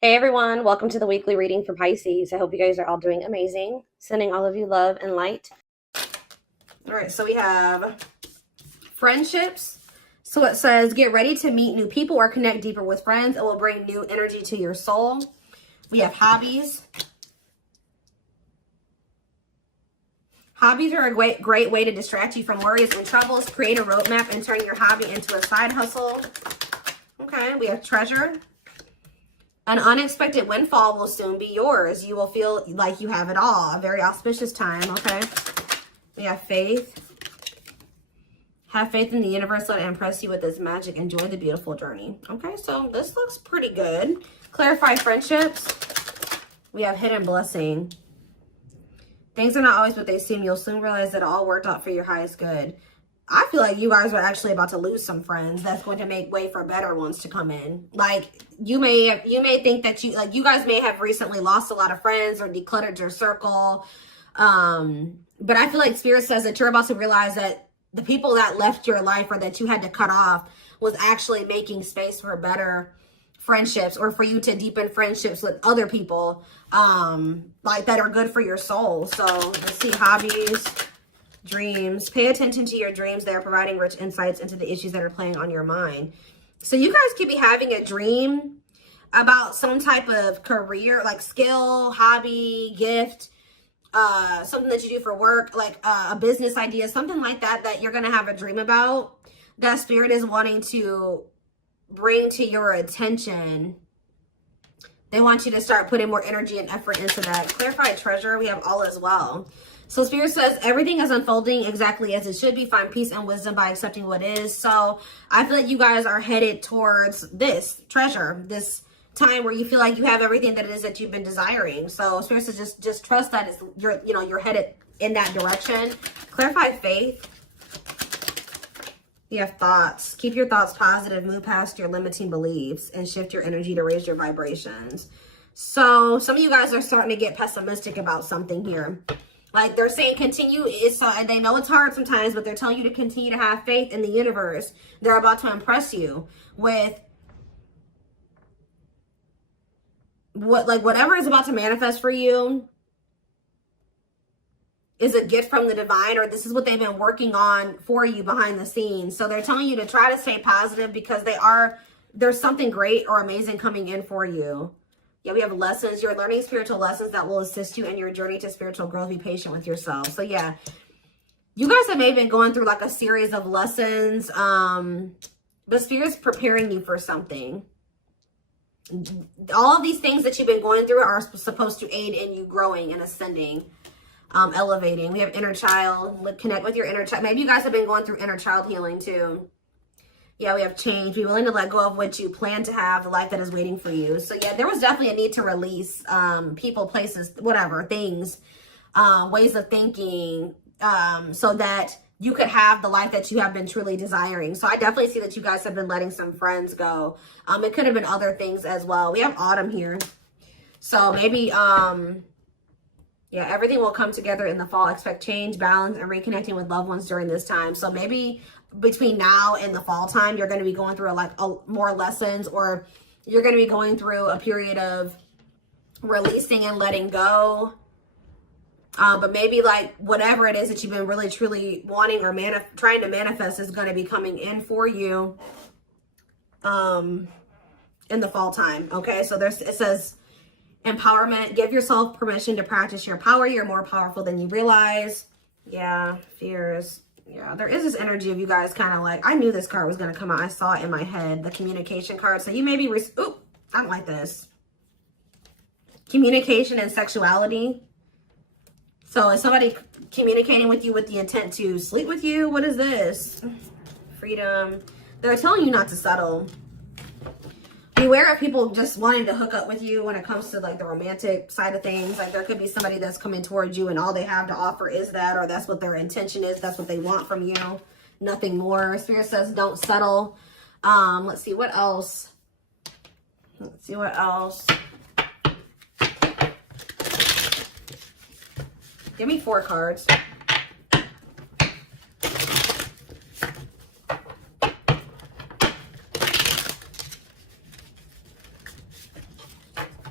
Hey everyone, welcome to the weekly reading for Pisces. I hope you guys are all doing amazing. Sending all of you love and light. All right, so we have friendships. So it says, get ready to meet new people or connect deeper with friends. It will bring new energy to your soul. We have hobbies. Hobbies are a great way to distract you from worries and troubles. Create a roadmap and turn your hobby into a side hustle. Okay, we have treasure. An unexpected windfall will soon be yours. You will feel like you have it all. A very auspicious time, okay? We have faith. Have faith in the universe. Let it impress you with its magic. Enjoy the beautiful journey. Okay, so this looks pretty good. Clarify friendships. We have hidden blessing. Things are not always what they seem. You'll soon realize that it all worked out for your highest good. I feel like you guys are actually about to lose some friends. That's going to make way for better ones to come in. Like you may think that you guys may have recently lost a lot of friends or decluttered your circle. But I feel like Spirit says that you're about to realize that the people that left your life or that you had to cut off was actually making space for better friendships, or for you to deepen friendships with other people like that are good for your soul. So let's see, hobbies. Dreams. Pay attention to your dreams. They are providing rich insights into the issues that are playing on your mind. So you guys could be having a dream about some type of career, like skill, hobby, gift, something that you do for work, like a business idea, something like that, that you're going to have a dream about, that Spirit is wanting to bring to your attention. They want you to start putting more energy and effort into that. Clarified treasure. We have all as well. So Spirit says everything is unfolding exactly as it should be. Find peace and wisdom by accepting what is. So I feel like you guys are headed towards this treasure, this time where you feel like you have everything that it is that you've been desiring. So Spirit says just trust that you're headed in that direction. Clarify faith. You have thoughts. Keep your thoughts positive. Move past your limiting beliefs and shift your energy to raise your vibrations. So some of you guys are starting to get pessimistic about something here. Like they're saying continue, and they know it's hard sometimes, but they're telling you to continue to have faith in the universe. They're about to impress you with whatever is about to manifest for you is a gift from the divine, or this is what they've been working on for you behind the scenes. So they're telling you to try to stay positive because there's something great or amazing coming in for you. Yeah, we have lessons. You're learning spiritual lessons that will assist you in your journey to spiritual growth. Be patient with yourself. So yeah, you guys have maybe been going through like a series of lessons. But Spirit's preparing you for something. All of these things that you've been going through are supposed to aid in you growing and ascending, elevating. We have inner child. Connect with your inner child. Maybe you guys have been going through inner child healing too. Yeah, we have change. Be willing to let go of what you plan to have, the life that is waiting for you. So yeah, there was definitely a need to release people, places, whatever, things, ways of thinking, so that you could have the life that you have been truly desiring. So I definitely see that you guys have been letting some friends go. It could have been other things as well. We have autumn here. So maybe, yeah, everything will come together in the fall. Expect change, balance, and reconnecting with loved ones during this time. So maybe between now and the fall time, you're going to be going through more lessons, or you're going to be going through a period of releasing and letting go. But maybe like whatever it is that you've been really truly wanting or trying to manifest is going to be coming in for you in the fall time. Okay, so it says empowerment. Give yourself permission to practice your power. You're more powerful than you realize. Yeah, fears. Yeah, there is this energy of you guys kind of like, I knew this card was going to come out. I saw it in my head, the communication card. So you may be, ooh, I don't like this. Communication and sexuality. So is somebody communicating with you with the intent to sleep with you? What is this? Freedom. They're telling you not to settle. Beware of people just wanting to hook up with you when it comes to like the romantic side of things. Like there could be somebody that's coming towards you and all they have to offer is that, or that's what their intention is. That's what they want from you. Nothing more. Spirit says don't settle. Let's see what else. Let's see what else. Give me 4 cards.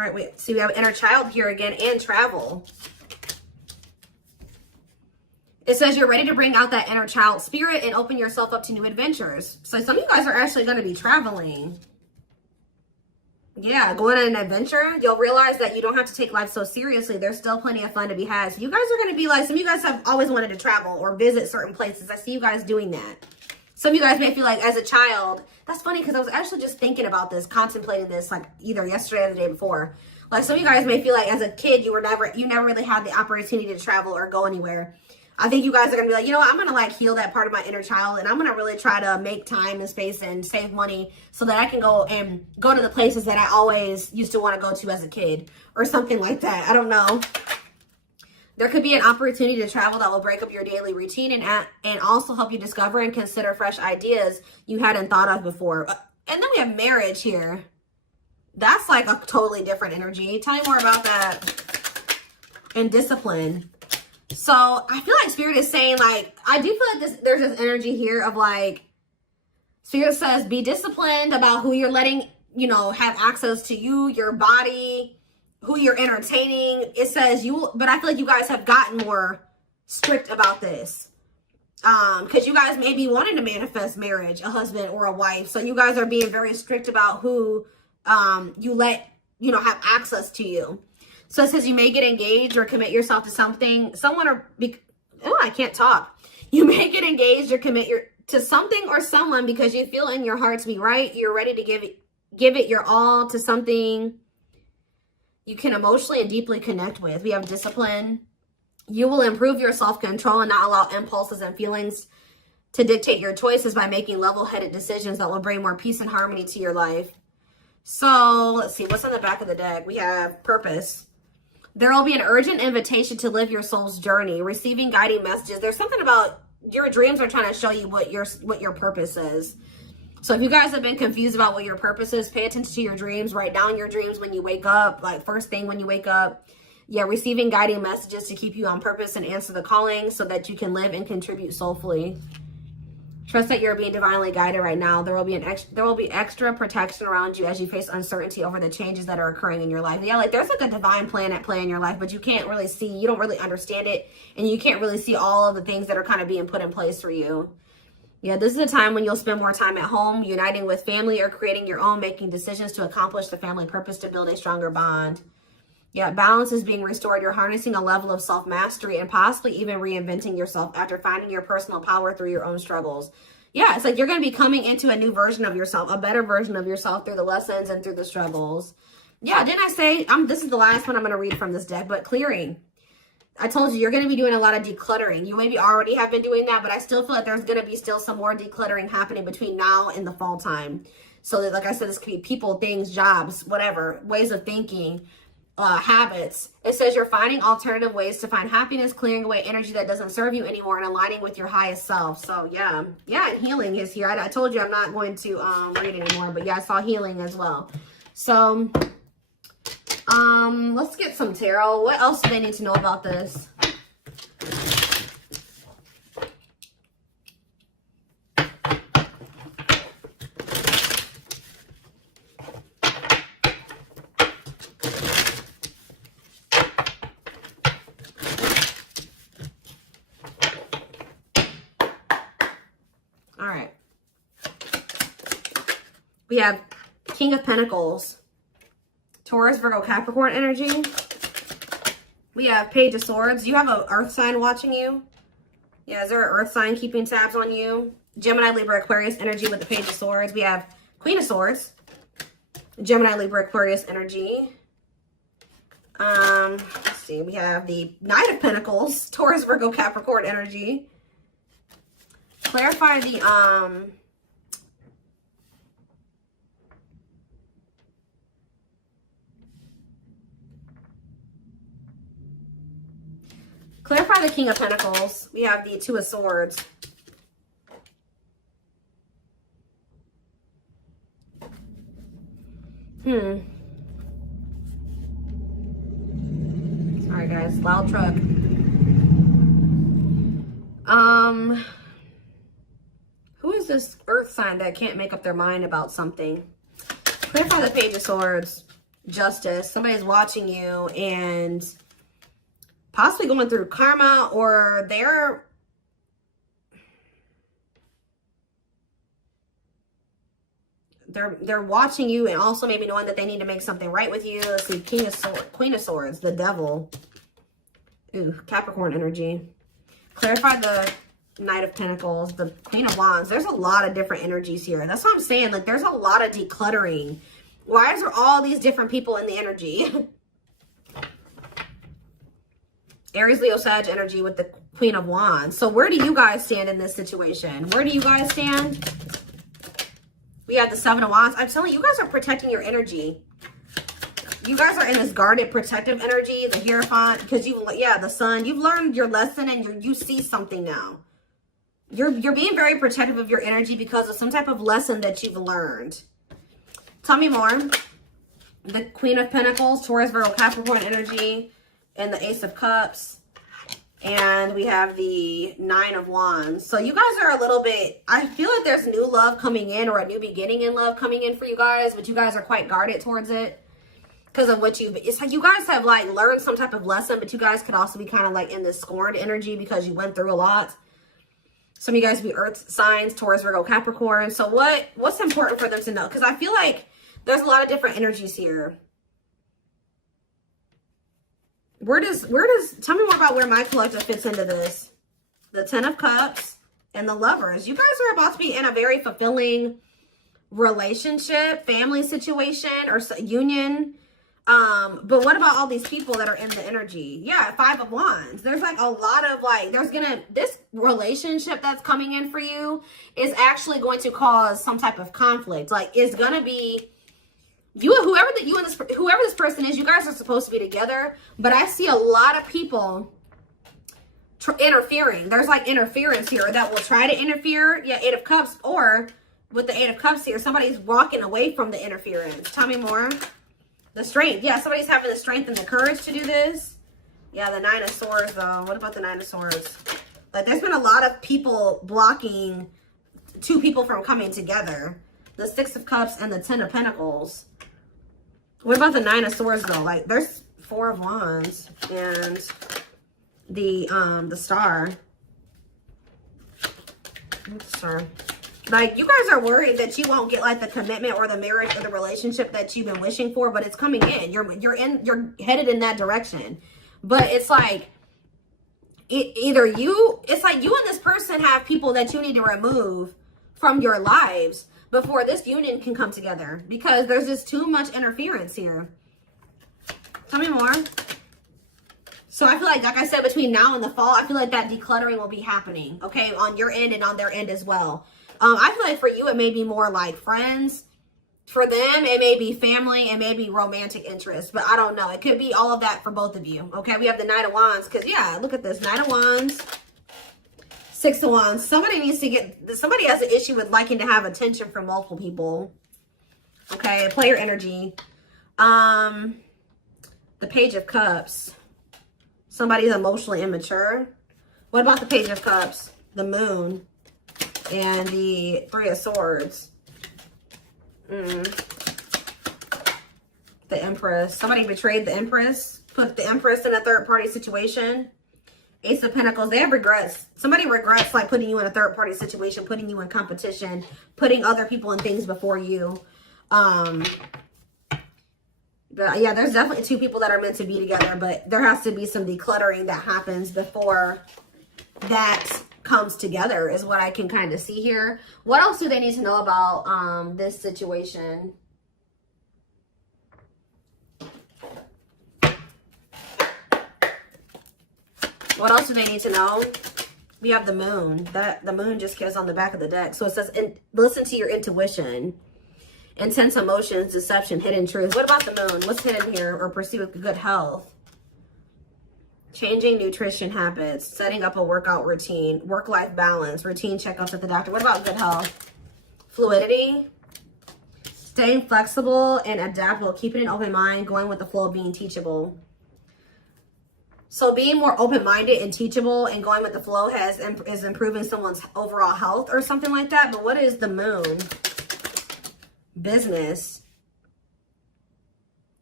right, wait. See, we have inner child here again and travel. It says you're ready to bring out that inner child spirit and open yourself up to new adventures. So some of you guys are actually going to be traveling. Yeah, going on an adventure. You'll realize that you don't have to take life so seriously. There's still plenty of fun to be had. So you guys are going to be like, some of you guys have always wanted to travel or visit certain places. I see you guys doing that. Some of you guys may feel like as a child, that's funny because I was actually just thinking about this, contemplating this like either yesterday or the day before. Like some of you guys may feel like as a kid, you never really had the opportunity to travel or go anywhere. I think you guys are going to be like, you know what, I'm going to like heal that part of my inner child and I'm going to really try to make time and space and save money so that I can go to the places that I always used to want to go to as a kid or something like that. I don't know. There could be an opportunity to travel that will break up your daily routine and also help you discover and consider fresh ideas you hadn't thought of before. And then we have marriage here. That's like a totally different energy. Tell me more about that. And discipline. So I feel like Spirit is saying, like, I do feel like there's this energy here of like, Spirit says, be disciplined about who you're letting, you know, have access to you, your body, who you're entertaining. It says but I feel like you guys have gotten more strict about this. Because you guys may be wanting to manifest marriage, a husband or a wife. So you guys are being very strict about who you let, you know, have access to you. So it says you may get engaged or commit yourself to something, I can't talk. You may get engaged or commit to something or someone because you feel in your heart to be right. You're ready to give it your all to something you can emotionally and deeply connect with. We have discipline. You will improve your self-control and not allow impulses and feelings to dictate your choices by making level-headed decisions that will bring more peace and harmony to your life. So let's see, what's on the back of the deck? We have purpose. There will be an urgent invitation to live your soul's journey, receiving guiding messages. There's something about your dreams are trying to show you what your purpose is. So if you guys have been confused about what your purpose is, pay attention to your dreams. Write down your dreams when you wake up, like first thing when you wake up. Yeah, receiving guiding messages to keep you on purpose and answer the calling so that you can live and contribute soulfully. Trust that you're being divinely guided right now. There will be extra protection around you as you face uncertainty over the changes that are occurring in your life. Yeah, like there's like a divine plan at play in your life, but you can't really see, you don't really understand it, and you can't really see all of the things that are kind of being put in place for you. Yeah, this is a time when you'll spend more time at home, uniting with family or creating your own, making decisions to accomplish the family purpose to build a stronger bond. Yeah, balance is being restored. You're harnessing a level of self-mastery and possibly even reinventing yourself after finding your personal power through your own struggles. Yeah, it's like you're going to be coming into a new version of yourself, a better version of yourself through the lessons and through the struggles. Yeah, didn't I say, this is the last one I'm going to read from this deck, but clearing. I told you, you're going to be doing a lot of decluttering. You maybe already have been doing that, but I still feel like there's going to be still some more decluttering happening between now and the fall time. So that, like I said, this could be people, things, jobs, whatever, ways of thinking, habits. It says you're finding alternative ways to find happiness, clearing away energy that doesn't serve you anymore, and aligning with your highest self. So yeah, and healing is here. I told you I'm not going to read anymore, but yeah, I saw healing as well. So let's get some tarot. What else do they need to know about this? All right. We have King of Pentacles, Taurus, Virgo, Capricorn energy. We have Page of Swords. You have an earth sign watching you. Yeah, is there an earth sign keeping tabs on you? Gemini, Libra, Aquarius energy with the Page of Swords. We have Queen of Swords, Gemini, Libra, Aquarius energy. Let's see. We have the Knight of Pentacles, Taurus, Virgo, Capricorn energy. Clarify the clarify the King of Pentacles. We have the Two of Swords. Sorry guys, loud truck. Who is this earth sign that can't make up their mind about something? Clarify the Page of Swords. Justice. Somebody's watching you and possibly going through karma, or they're watching you and also maybe knowing that they need to make something right with you. Let's see, Queen of Swords, the Devil. Ooh, Capricorn energy. Clarify the Knight of Pentacles, the Queen of Wands. There's a lot of different energies here. That's what I'm saying. Like, there's a lot of decluttering. Why is there all these different people in the energy? Aries, Leo, Sag energy with the Queen of Wands. So where do you guys stand in this situation? Where do you guys stand? We have the Seven of Wands. I'm telling you, you guys are protecting your energy. You guys are in this guarded, protective energy, the Hierophant, because the Sun, you've learned your lesson and you see something now. You're being very protective of your energy because of some type of lesson that you've learned. Tell me more. The Queen of Pentacles, Taurus, Virgo, Capricorn energy, and the Ace of Cups. And we have the Nine of Wands. So you guys are a little bit, I feel like there's new love coming in, or a new beginning in love coming in for you guys, but you guys are quite guarded towards it. Because of what it's like you guys have like learned some type of lesson, but you guys could also be kind of like in this scorned energy because you went through a lot. Some of you guys be earth signs, Taurus, Virgo, Capricorn. So what's important for them to know? Because I feel like there's a lot of different energies here. Tell me more about where my collective fits into this. The Ten of Cups and the Lovers. You guys are about to be in a very fulfilling relationship, family situation, or union. But what about all these people that are in the energy? Yeah, Five of Wands. There's like a lot of like, this relationship that's coming in for you is actually going to cause some type of conflict. Like, it's going to be, whoever this person is, you guys are supposed to be together, but I see a lot of people interfering. There's like interference here that will try to interfere. Yeah, Eight of Cups, or with the Eight of Cups here, somebody's walking away from the interference. Tell me more. The strength. Yeah, somebody's having the strength and the courage to do this. Yeah, the Nine of Swords, though. What about the Nine of Swords? Like, there's been a lot of people blocking two people from coming together. The Six of Cups and the Ten of Pentacles. What about the Nine of Swords, though? Like, there's Four of Wands and the Star. What's the Star? Like, you guys are worried that you won't get like the commitment or the marriage or the relationship that you've been wishing for, but it's coming in. You're headed in that direction. But it's like it's like you and this person have people that you need to remove from your lives before this union can come together, because there's just too much interference here. Tell me more. So I feel like I said, between now and the fall, I feel like that decluttering will be happening, okay, on your end and on their end as well. I feel like for you, it may be more like friends. For them, it may be family and maybe romantic interest, but I don't know. It could be all of that for both of you, okay? We have the Knight of Wands, because, yeah, look at this. Knight of Wands, Six of Wands. Somebody has an issue with liking to have attention from multiple people, okay? Player energy. The Page of Cups. Somebody's emotionally immature. What about the Page of Cups? The Moon. And the Three of Swords. The Empress. Somebody betrayed the Empress. Put the Empress in a third-party situation. Ace of Pentacles. They have regrets. Somebody regrets like putting you in a third-party situation, putting you in competition, putting other people and things before you. But yeah, there's definitely two people that are meant to be together, but there has to be some decluttering that happens before that comes together, is what I can kind of see here. What else do they need to know about this situation? What else do they need to know? We have the Moon. The Moon just gives on the back of the deck. So it says, listen to your intuition. Intense emotions, deception, hidden truth. What about the Moon? What's hidden here? Or pursue good health. Changing nutrition habits, setting up a workout routine, work-life balance, routine checkups at the doctor. What about good health? Fluidity, staying flexible and adaptable, keeping an open mind, going with the flow, being teachable. So being more open-minded and teachable and going with the flow is improving someone's overall health or something like that. But what is the Moon? Business.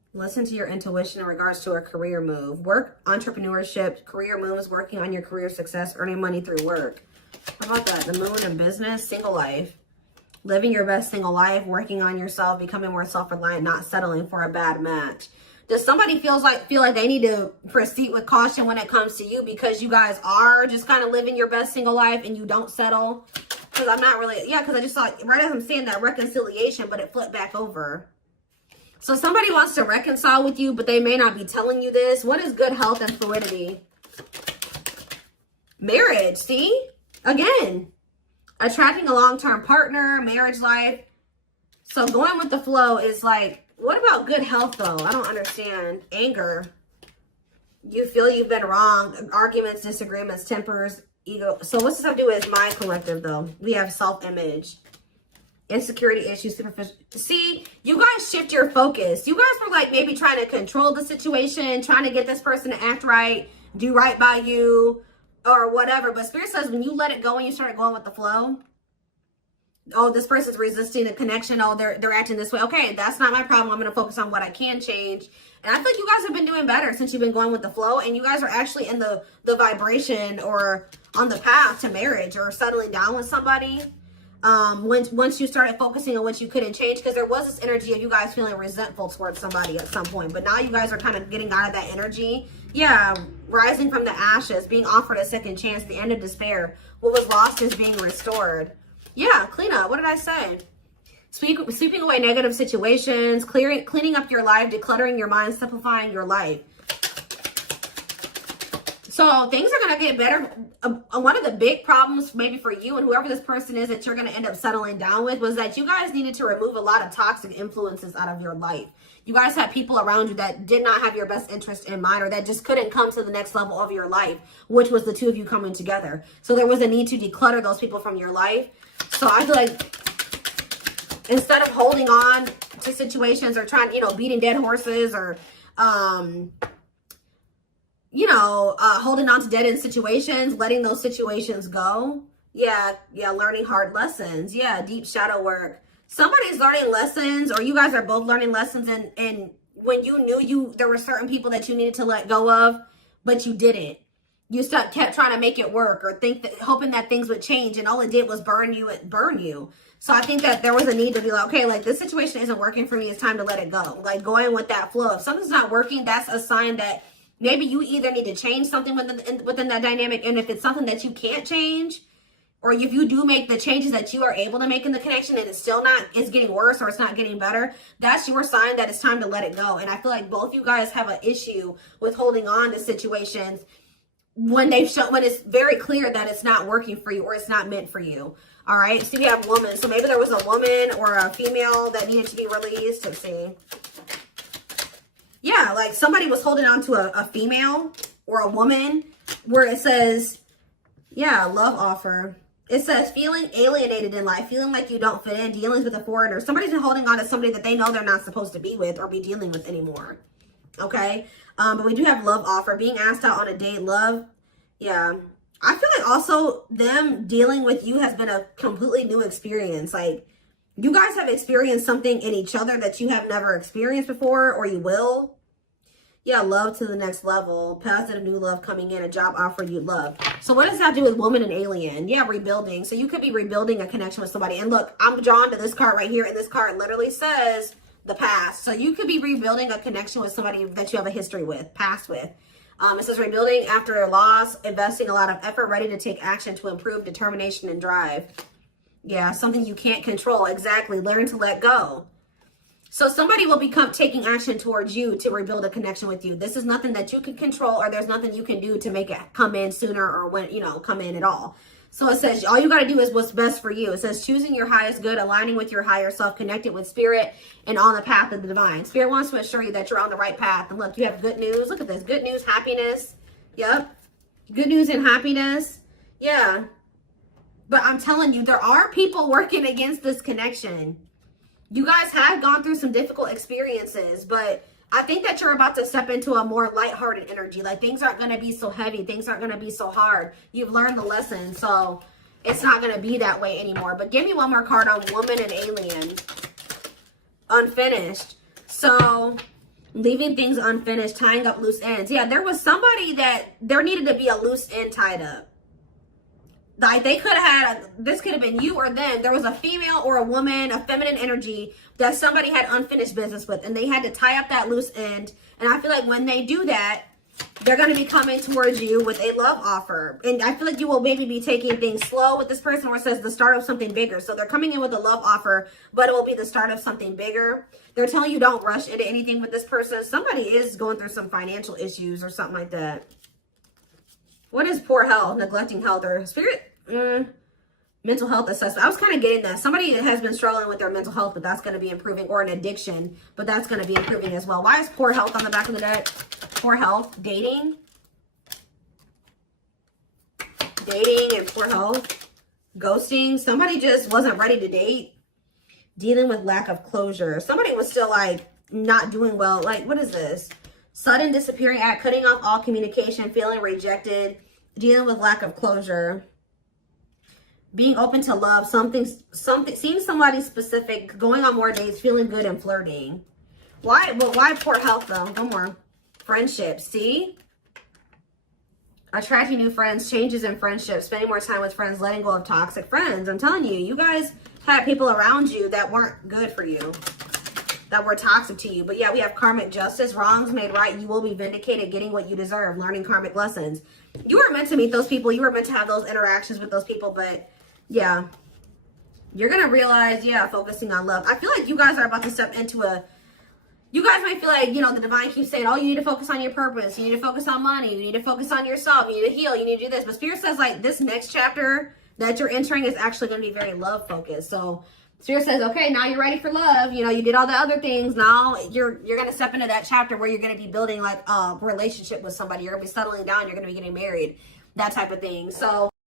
Listen to your intuition in regards to a career move. Work, entrepreneurship, career moves, working on your career success, earning money through work. How about that? The moon and business, single life. Living your best single life, working on yourself, becoming more self-reliant, not settling for a bad match. Does somebody feel like they need to proceed with caution when it comes to you because you guys are just kind of living your best single life and you don't settle? Because I'm not really, yeah, because I just saw, right as I'm saying that, reconciliation, but it flipped back over. So somebody wants to reconcile with you, but they may not be telling you this. What is good health and fluidity? Marriage, see? Again, attracting a long-term partner, marriage life. So going with the flow is like, what about good health though? I don't understand. Anger. You feel you've been wrong. Arguments, disagreements, tempers, ego. So what's this have to do with my collective though? We have self-image. Insecurity issues, superficial. See, you guys shift your focus. You guys were like maybe trying to control the situation, trying to get this person to act right, do right by you, or whatever. But Spirit says when you let it go and you start going with the flow, oh, this person's resisting a connection. Oh, they're acting this way. Okay, that's not my problem. I'm going to focus on what I can change. And I feel like you guys have been doing better since you've been going with the flow. And you guys are actually in the vibration or on the path to marriage or settling down with somebody. Once you started focusing on what you couldn't change, because there was this energy of you guys feeling resentful towards somebody at some point, but now you guys are kind of getting out of that energy. Yeah, rising from the ashes, being offered a second chance, the end of despair. What was lost is being restored. Yeah, clean up. What did I say? Sweeping away negative situations, cleaning up your life, decluttering your mind, simplifying your life. So things are going to get better. One of the big problems maybe for you and whoever this person is that you're going to end up settling down with was that you guys needed to remove a lot of toxic influences out of your life. You guys had people around you that did not have your best interest in mind or that just couldn't come to the next level of your life, which was the two of you coming together. So there was a need to declutter those people from your life. So I feel like instead of holding on to situations or trying, beating dead horses or, holding on to dead end situations, letting those situations go. Yeah, learning hard lessons. Yeah, deep shadow work. Somebody's learning lessons, or you guys are both learning lessons, and when you knew there were certain people that you needed to let go of, but you didn't. You kept trying to make it work or hoping that things would change, and all it did was burn you. So I think that there was a need to be like, okay, like this situation isn't working for me. It's time to let it go. Like going with that flow. If something's not working, that's a sign that maybe you either need to change something within that dynamic. And if it's something that you can't change, or if you do make the changes that you are able to make in the connection and it's getting worse or it's not getting better, that's your sign that it's time to let it go. And I feel like both you guys have an issue with holding on to situations when it's very clear that it's not working for you or it's not meant for you. All right. So we have woman. So maybe there was a woman or a female that needed to be released. Let's see. Yeah, like somebody was holding on to a female or a woman where it says, yeah, love offer. It says feeling alienated in life, feeling like you don't fit in, dealings with a foreigner. Somebody's been holding on to somebody that they know they're not supposed to be with or be dealing with anymore. Okay. But we do have love offer, being asked out on a date, love. Yeah. I feel like also them dealing with you has been a completely new experience. Like you guys have experienced something in each other that you have never experienced before, or you will. Yeah, love to the next level. Positive new love coming in, a job offer you love. So what does that do with woman and alien? Yeah, rebuilding. So you could be rebuilding a connection with somebody. And look, I'm drawn to this card right here. And this card literally says the past. So you could be rebuilding a connection with somebody that you have a history with, past with. It says rebuilding after a loss, investing a lot of effort, ready to take action to improve determination and drive. Yeah, something you can't control. Exactly. Learn to let go. So somebody will become taking action towards you to rebuild a connection with you. This is nothing that you can control, or there's nothing you can do to make it come in sooner or when, come in at all. So it says all you got to do is what's best for you. It says choosing your highest good, aligning with your higher self, connected with spirit, and on the path of the divine. Spirit wants to assure you that you're on the right path. And look, you have good news. Look at this. Good news, happiness. Yep. Good news and happiness. Yeah. But I'm telling you, there are people working against this connection. You guys have gone through some difficult experiences, but I think that you're about to step into a more lighthearted energy. Like things aren't going to be so heavy. Things aren't going to be so hard. You've learned the lesson, so it's not going to be that way anymore. But give me one more card on woman and alien. Unfinished. So leaving things unfinished, tying up loose ends. Yeah, there was somebody that there needed to be a loose end tied up. Like they could have had, this could have been you or them. There was a female or a woman, a feminine energy that somebody had unfinished business with, and they had to tie up that loose end. And I feel like when they do that, they're going to be coming towards you with a love offer. And I feel like you will maybe be taking things slow with this person, where it says the start of something bigger. So they're coming in with a love offer, but it will be the start of something bigger. They're telling you don't rush into anything with this person. Somebody is going through some financial issues or something like that. What is poor health, neglecting health, or spirit? Mental health assessment. I was kind of getting that. Somebody has been struggling with their mental health, but that's going to be improving, or an addiction, but that's going to be improving as well. Why is poor health on the back of the deck? Poor health, dating and poor health, ghosting. Somebody just wasn't ready to date, dealing with lack of closure. Somebody was still like not doing well. Like, what is this? Sudden disappearing act, cutting off all communication, feeling rejected, dealing with lack of closure. Being open to love, something, seeing somebody specific, going on more dates, feeling good and flirting. Why? Well, why poor health though? One more. Friendships. See? Attracting new friends, changes in friendships, spending more time with friends, letting go of toxic friends. I'm telling you, you guys had people around you that weren't good for you, that were toxic to you. But yeah, we have karmic justice, wrongs made right. You will be vindicated, getting what you deserve, learning karmic lessons. You were meant to meet those people. You were meant to have those interactions with those people, but yeah, you're going to realize, yeah, focusing on love. I feel like you guys are about to step into a, you guys might feel like, you know, the divine keeps saying, oh, you need to focus on your purpose. You need to focus on money. You need to focus on yourself. You need to heal. You need to do this. But Spirit says, like, this next chapter that you're entering is actually going to be very love focused. So Spirit says, okay, now you're ready for love. You know, you did all the other things. Now you're going to step into that chapter where you're going to be building like a relationship with somebody. You're going to be settling down. You're going to be getting married, that type of thing. So